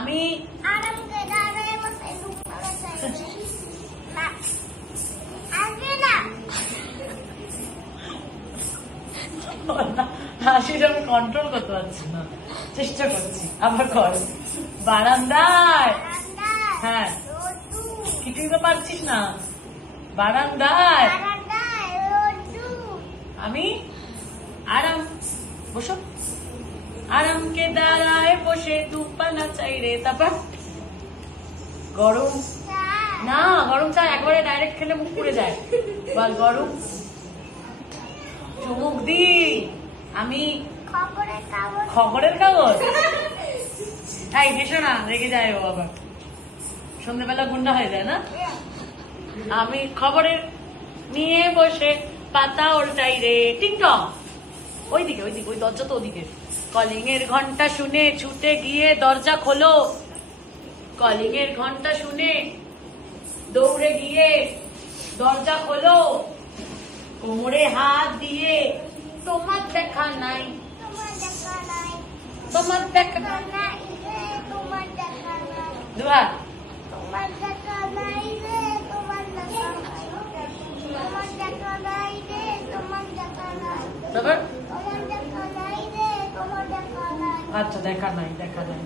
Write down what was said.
আমি হাসিটা আমি কন্ট্রোল করতে পারছি না, চেষ্টা করছি। আবার কর। বারান্দায়। হ্যাঁ, কিছুই তো পারছিস না। বারান্দায় আমি আরাম। বসো। আরামকে দাঁড়ায় বসে দুপানা চাই রে। তারপর গরম না, গরম চা একবারে ডাইরেক্ট খেলে মুখ পুড়ে যায়। বল গরম। চুমুক দি। আমি খবরের কাগজ। এই হেসো না, রেগে যায় ও আবার। সন্ধ্যেবেলা গুন্ডা হয়ে যায় না। আমি খবরের নিয়ে বসে পাতা উল্টাই রে। টিংটং। ওইদিকে ওইদিকে, ওই দরজা তো ওদিকে। কলিং এর ঘন্টা শুনে ছুটে গিয়ে দরজা খোলো। কলিং এর ঘন্টা শুনে দৌড়ে গিয়ে দরজা খোলো। কোমরে হাত দিয়ে তোমার দেখা নাই, তোমার দেখা দুয়া। আচ্ছা, দেখা নাই, দেখা নাই।